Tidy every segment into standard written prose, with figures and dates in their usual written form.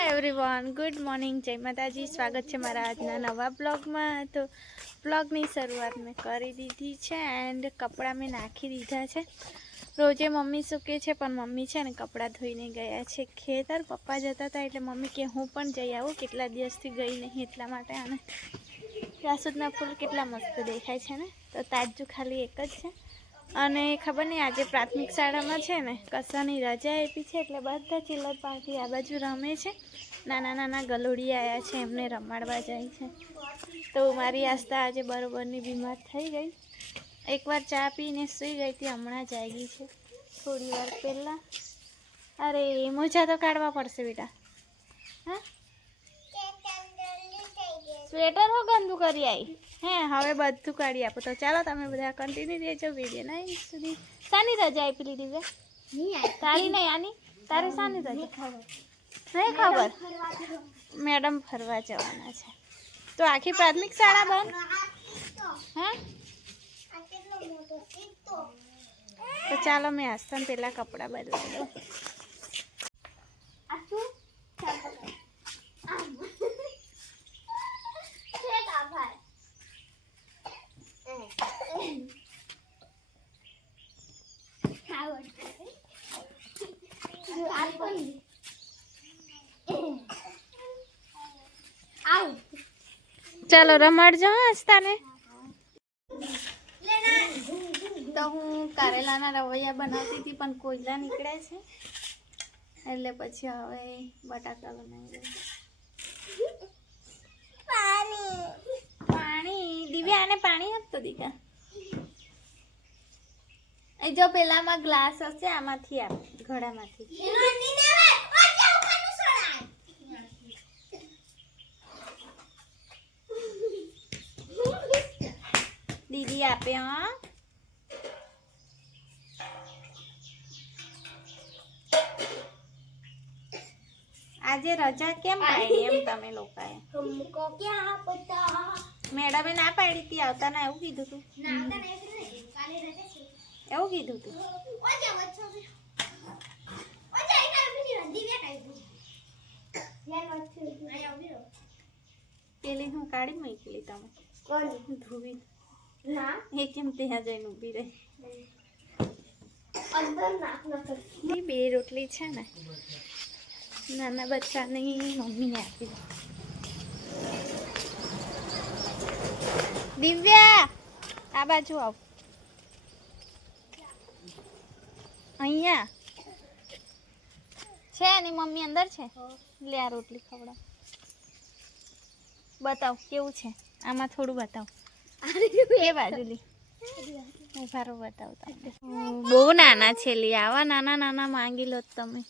Everyone good morning, જય માતાજી। સ્વાગત છે મારા આજના નવા બ્લોગમાં। તો બ્લોગની શરૂઆત મેં કરી દીધી છે એન્ડ કપડાં મેં નાખી દીધા છે। રોજે મમ્મી શું કહે છે, પણ મમ્મી છે ને કપડાં ધોઈને ગયા છે ખેતર। પપ્પા જતા હતા એટલે મમ્મી કે હું પણ જઈ આવું, કેટલા દિવસથી ગઈ નહીં એટલા માટે। અને જાસૂદના ફૂલ કેટલા મસ્ત દેખાય છે ને, તો તાજું ખાલી એક જ છે। અને ખબર નહીં આજે પ્રાથમિક શાળામાં છે ને કસાની રજા આપી છે એટલે બધા ચિલ્લર પાર્ટી આ બાજુ રમે છે। નાના નાના ગલોડી આવ્યા છે, એમને રમાડવા જાય છે। તો મારી આસ્થા આજે બરોબરની બીમાર થઈ ગઈ। એકવાર ચા પીને સૂઈ ગઈ હતી, હમણાં જાગી છે થોડી વાર પહેલાં। અરે મોજા તો કાઢવા પડશે બેટા। હા, સ્વેટર હો ગંદુ કરી આવી હે, હવે બધું કાઢી આપો। તો ચાલો તમે બધા કન્ટિન્યુ રહેજો વિડીયો નહીં સુધી। શાની રજા આપી લીધી છે? તારી નહીં, આની તારે શાની રજા નહીં ખબર? મેડમ ફરવા જવાના છે તો આખી પ્રાથમિક શાળા બંધ। હા, તો ચાલો મેં આસ્થાને પહેલાં કપડાં બદલાવી દઉં। ચાલો રમાડજો આસ્થાને। તો હું કારેલાના રવૈયા બનાવતી હતી પણ કોયલા નીકળે છે એટલે પછી હવે બટાકા બનાવી દઉં। પાણી દિવ્યા, આને પાણી આપતો દીકા। એ જો પેલામાં ગ્લાસ હશે, આમાંથી આપ, ઘડામાંથી। દીદી આપે। હા, આજે રજા કેમ પાડી એમ તમે લોકોએ? મેડમે ના પાડી હતી આવતા ના, એવું કીધું તું? એવું કીધું તું? પેલી હું કાઢી મૂકેલી તમે ધોવી એ કેમ ત્યાં જઈને ઊભી રહી? બે રોટલી છે ને નાના બચ્ચાની મમ્મીને આપી દો। દિવ્યા આ બાજુ આવ, અહીંયા છે એની મમ્મી અંદર છે। લે આ રોટલી ખવડાવ, બતાવ કેવું છે આમાં, થોડું બતાવ। એ બાજુ લી ઉભારો બતાવ તમને। બહુ નાના છે લી, આવા નાના નાના માંગી લો તમે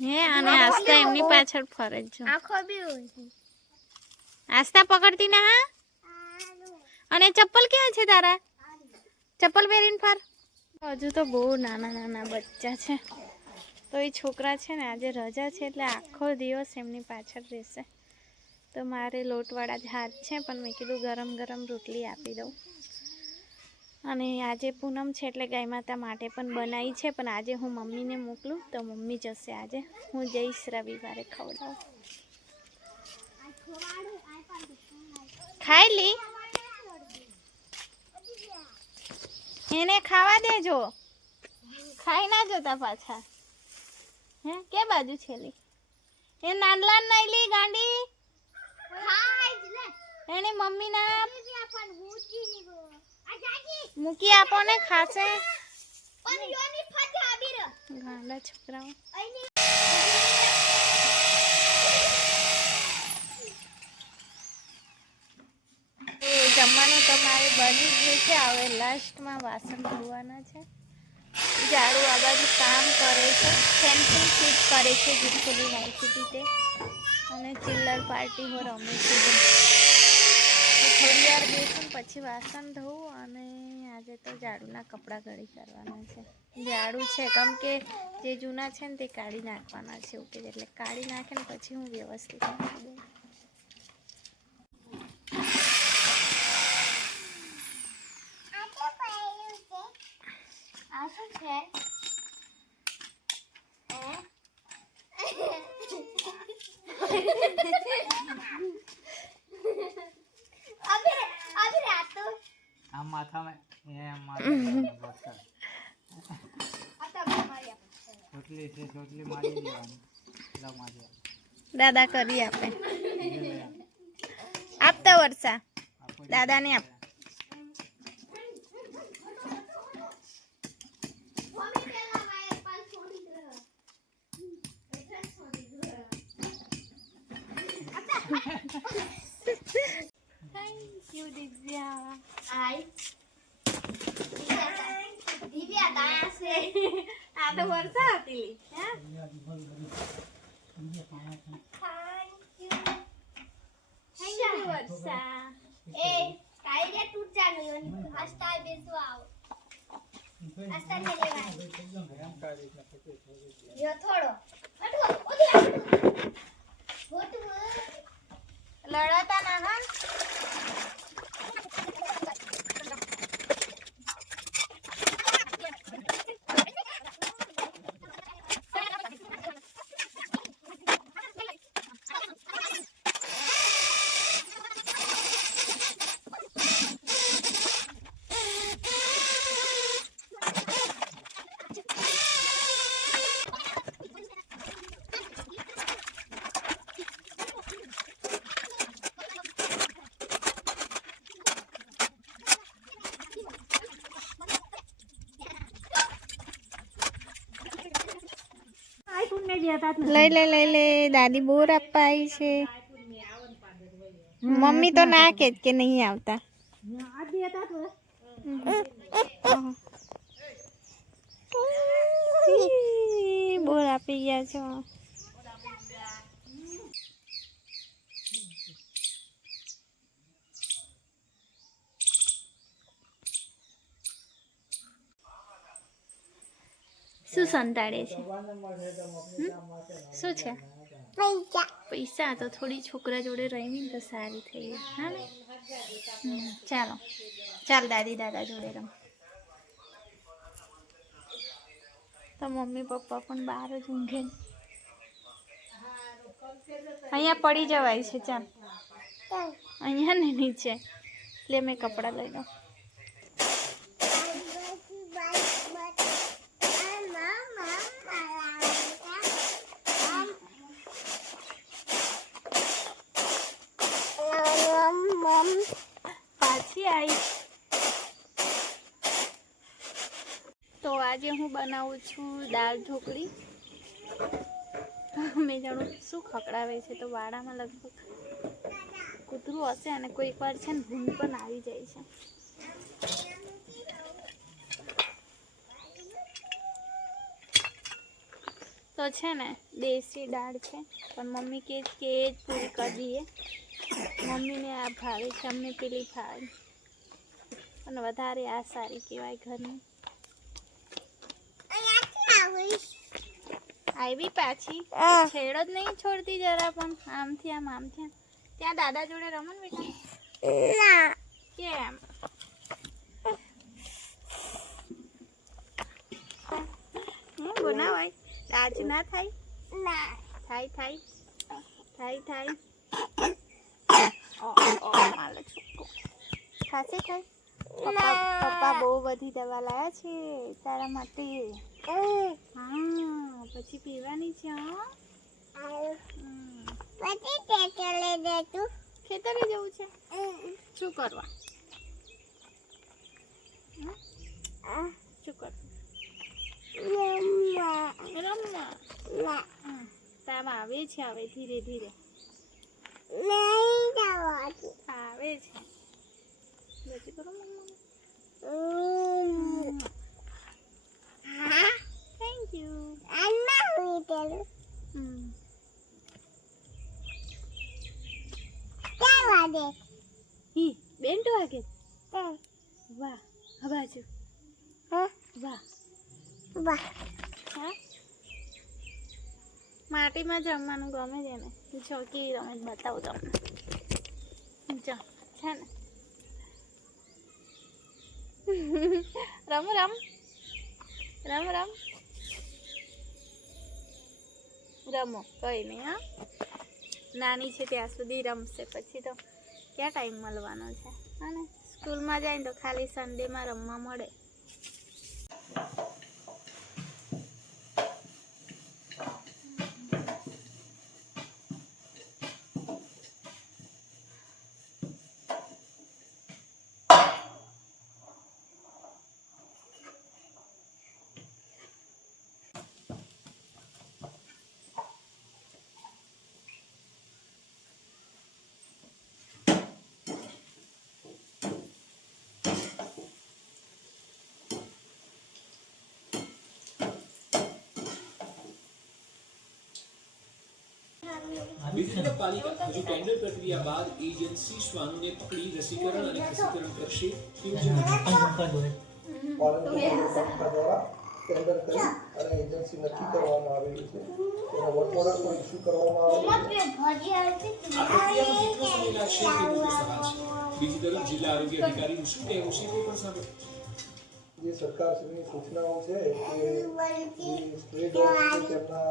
હે। અને આસ્થા એમની પાછળ ફરે છો। આસ્થા પકડતી ના। હા, અને ચપ્પલ ક્યાં છે તારા? ચપ્પલ પહેરીને ફર। હજુ તો બહુ નાના નાના બચ્ચા છે, તો એ છોકરા છે ને આજે રજા છે એટલે આખો દિવસ એમની પાછળ રહેશે। તો મારે લોટવાળા જ હાથ છે પણ મેં કીધું ગરમ ગરમ રોટલી આપી દઉં। અને આજે પૂનમ છે એટલે ગાય માતા માટે પણ બનાવી છે, પણ આજે હું મમ્મીને મોકલું તો મમ્મી જશે। આજે હું જઈશ રવિવારે ખવડાવું। ખાઈ લી, એને ખાવા દેજો, ખાઈ ના જતા પાછા। હે કે બાજુ છે લી? એ નાનલા નહીં લી ગાંડી, એની મમ્મી ના મૂકી આપો ને ખાશે ગાંડા છોકરાઓ। જમવાનું તો મારે બની ગયું છે, હવે લાસ્ટમાં વાસણ ધોવાના છે। ઝાડુ આ બાજુ કામ કરે છે, ફેન્સિંગ ફિટ કરે છે, ગુસ્સેલી નાખી હતી તે। અને ચિલ્લર પાર્ટી હો રમે છે, થોડી વાર બેસું પછી વાસણ ધોવું। અને આજે તો ઝાડુના કપડાં ઘડી કરવાના છે। ઝાડુ છે કેમ કે જે જૂના છે ને તે કાઢી નાખવાના છે, ઓકે? એટલે કાઢી નાખે ને પછી હું વ્યવસ્થિત નાખી દઉં। આમ માથામાં એમ મારી બસ ચોટલી છે ચોટલી મારી દેવાની લા મારી દાદા કરી આપે આપતા વર્ષા દાદાને આપ થેન્ક યુ દિવ્યા આઈ દિવ્યા દાયા છે આ તો વર્ષા હતી લી હે વર્ષા ए कायदे टूट जाने हस्ता बेसो आओ हस्ता ने लेवाय यो थोड़ो हटो ओदे होट લડાતા ના હા લઈ લે દાદી બોર આપવા આવી છે મમ્મી તો ના કે નહીં આવતા બોર આપી ગયા છો શું સંતાડે છે શું છે પૈસા તો થોડી છોકરા જોડે રહીને તો સારી થઈ ગઈ હા ને ચાલો ચાલ દાદી દાદા જોડે રમ તો મમ્મી પપ્પા પણ બહાર જ ઊંઘે અહીંયા પડી જવાય છે ચાલ અહીંયા ને નીચે એટલે મેં કપડાં લઈ દઉં પાછી આવી તો આજે હું બનાવું છું દાળ ઢોકળી મેં જાણું શું ખકડાવે છે તો વાડામાં લગભગ કૂતરું હશે અને કોઈક વાર છે ને ભૂંડ પણ આવી જાય છે તો છે ને દેશી દાળ છે પણ મમ્મી કે જ પૂરી કરી દઈએ મમ્મીને આ ભાવે છે અમને પેલી ભાવે અને વધારે આ સારી કહેવાય ઘરની આવી પાછી છેડો જ નહીં છોડતી જરા પણ આમથી આમ ત્યાં દાદા જોડે રમો ને બેટા કેમ બનાવાય આજ ના થાય થાય માલો છોકરો ખાશે થાય પપ્પા બહુ બધી દવા લાયા છે તારા માટે હા પછી પીવાની છે ખેતરે જવું છે શું કરવા શું કરવા રમવા તામ આવે છે હવે ધીરે ધીરે આવે છે બચી કરો થેન્ક યુ બેન્ટો વાગે વાહ બાજુ વાહ હા માટીમાં જમવાનું ગમે છે ને જો કેવી રમત બતાવું તમને જો છે ને રમો કઈ નહીં હા નાની છે ત્યાં સુધી રમશે પછી તો ક્યાં ટાઈમ મળવાનો છે હા ને સ્કૂલમાં જાય ને તો ખાલી સન્ડેમાં રમવા મળે. વિભિન્ન પાલિકા હજુ ટેન્ડર પ્રક્રિયા બાદ એજન્સી શ્વાનોને પકડી રસીકરણ અને ખસીકરણ કરશે તેવું જણાવ્યું. પાલનપુર નગરપાલિકા દ્વારા ટેન્ડર કરી અને એજન્સી નક્કી કરવામાં આવેલી છે તેનો વર્ક ઓર્ડર પણ ઇસ્યુ કરવામાં આવેલો છે. આ પ્રક્રિયામાં કેટલો સમય લાગશે તે મોટો સવાલ છે. બીજી તરફ જિલ્લા આરોગ્ય અધિકારીનું શું કહેવું છે તે પણ સાંભળો. જે સરકારશ્રીની સૂચનાઓ છે કે જે સ્પ્રે ડોગ છે તેમના